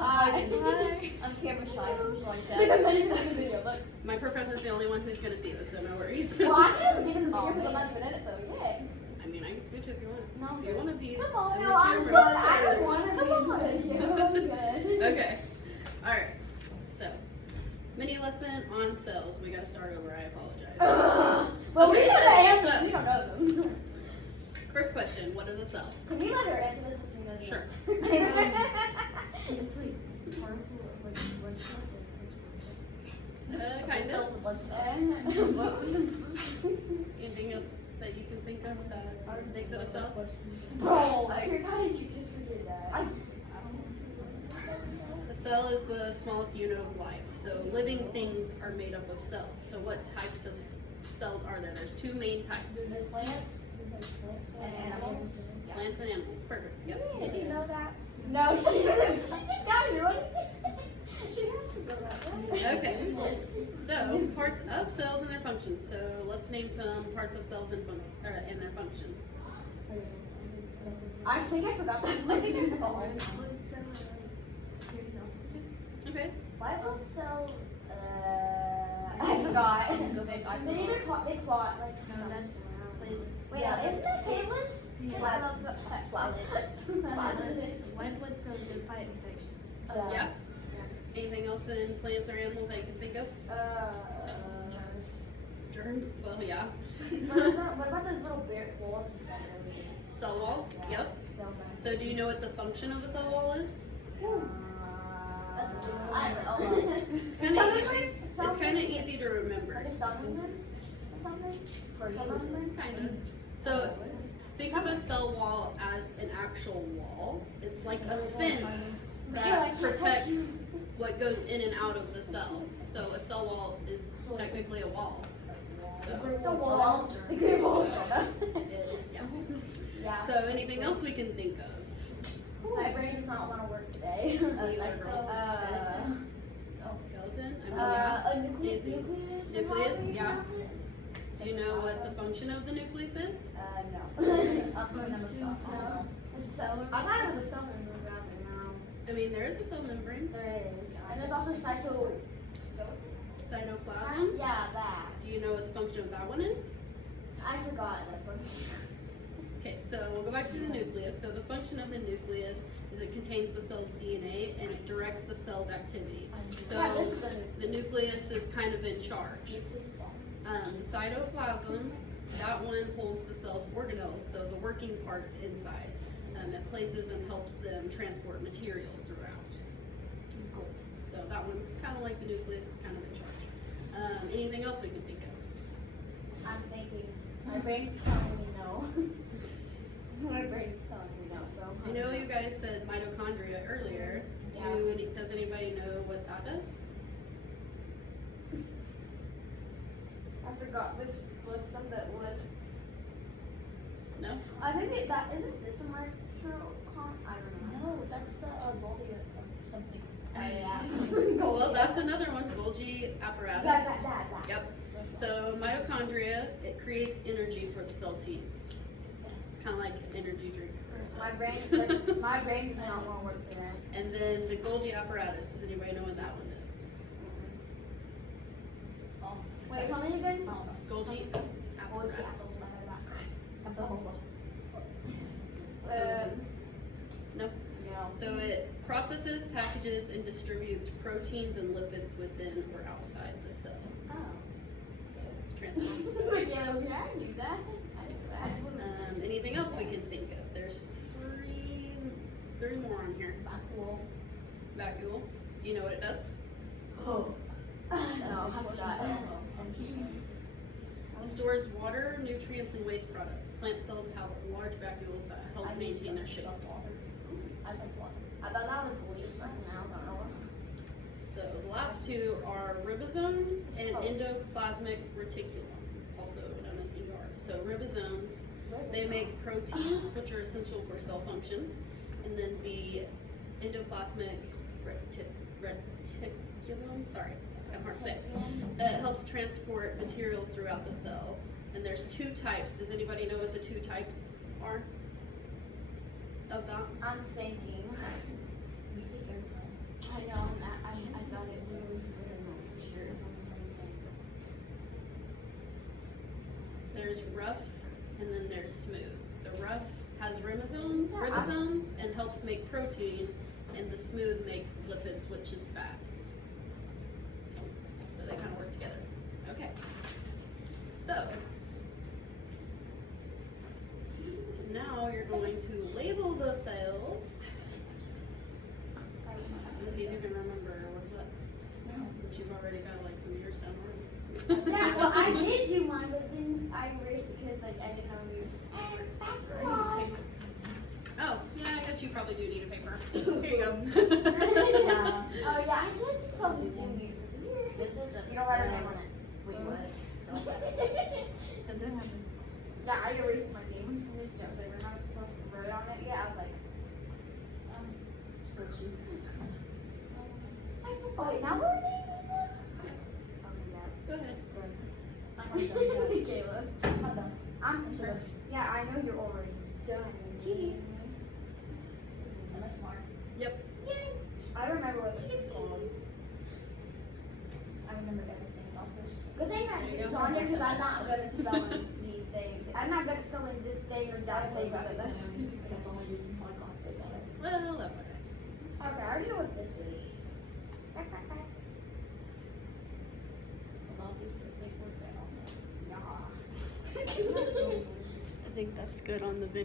Hi. I'm camera shy. I'm shy. Look, I'm not even in the video. Look. My professor's the only one who's gonna see this, so no worries. Well, I can't get in the video because I'm not even in it, so yay. I mean, I can switch if you want. No, If you want to be. come on, in no, the I'm Zoom good. room, I don't so- want to be in the video. I'm good. Okay. All right. So, mini lesson on cells. We gotta start over. I apologize. Well, we Okay, know so the what's answers. up? We don't know them. First question: what is a cell? Can we let her answer this since we know the Sure. answer? Kind Cells of. of blood cells. Anything else that you can think of that makes it a cell? Bro, like, how did you just forget that? A cell is the smallest unit of life. So living things are made up of cells. So what types of cells are there? There's two main types. There's plants and animals. Plants and animals. Perfect. Yep. Did you know that? No, she just got it. She has to go that way. Okay. So parts of cells and their functions. So let's name some parts of cells and their functions. I think I forgot that. I think I know. Okay. White blood cells. I forgot. They either clot, like. No, that's Wait, isn't that platelets? Platelets. white blood cells that fight infections. Yeah. Anything else in plants or animals that you can think of? Germs. Well, yeah. What about those little bear walls and stuff? Cell walls. Yep. So do you know what the function of a cell wall is? I don't know. It's kind of easy. It's kind of easy to remember. Like a cell membrane or something? For cell membrane? Kind of. So think of a cell wall as an actual wall. It's like a fence that protects what goes in and out of the cell. So a cell wall is technically a wall. So, The wall. The great wall. yeah. Yeah. So anything else we can think of? My brain does not want to work today. Skeleton? I mean, yeah. A nucleus? Nucleus, yeah. Do you know what the function of the nucleus is? No. I'm doing number stuff. I thought it was a cell membrane rather now. I mean, there is a cell membrane. There is. And there's also Cytoplasm. Yeah, that. Do you know what the function of that one is? I forgot that from. Okay, so we'll go back to the nucleus. So the function of the nucleus is it contains the cell's DNA and it directs the cell's activity. So the nucleus is kind of in charge. The cytoplasm, that one holds the cell's organelles, so the working parts inside. It places and helps them transport materials throughout. So that one's kind of like the nucleus, it's kind of in charge. Anything else we can think of? I'm thinking. My brain's telling me no. My brain's telling me no, so. I know you guys said mitochondria earlier. Does anybody know what that does? I forgot which some that was. No? I think that isn't this a mitochondria? I don't know. No, that's the Golgi something. Well, that's another one, Golgi apparatus. That. Yep. So mitochondria, it creates energy for the cell to use. It's kind of like an energy drink for a cell. My brain does not want to work today. And then the Golgi apparatus, does anybody know what that one is? Wait, tell me again. Golgi apparatus. No. So it processes, packages, and distributes proteins and lipids within or outside the cell. Oh. So transports. Yeah, I knew that. Anything else we can think of? There's three more on here. Vacuole. Do you know what it does? Oh. No, I forgot. Stores water, nutrients, and waste products. Plant cells have large vacuoles that help maintain their shape. I like water. I thought that was gorgeous. Now I don't know. So the last two are ribosomes and endoplasmic reticulum, also known as ER. So ribosomes, they make proteins, which are essential for cell functions, and then the endoplasmic reticulum, sorry, that's kind of hard to say, helps transport materials throughout the cell. And there's two types. Does anybody know what the two types are of that? I'm thinking. rough, and then there's smooth. The rough has ribosomes and helps make protein, and the smooth makes lipids, which is fats. So they kind of work together. Okay. So now you're going to label the cells. Let's see if you can remember what's what. But you've already got like some years down already. Yeah, well, I did do mine, but then I erased it because like I didn't know you. Oh, yeah, I guess you probably do need a paper. Here you go. Oh yeah, I just probably do need. This is a You don't write your name on it. Wait, what? Yeah, I erased my name from this job. They were not supposed to write on it. Yeah, I was like, Spreadsheet. oh wait, now we're naming this. Go ahead. I'm not done yet. Kayla, I'm done. I'm sort of. Yeah, I know you're already done. Am I smart? Yep. Yay! I remember what this is called. I remember everything about this. Good thing that There you this is go. on here because I'm not good at spelling these things. I'm not good at spelling this thing or that thing. So that's That's only using my glasses. Well, that's okay. okay. I already know what this is. About these paperwork that on there. Yeah. I think that's good on the video.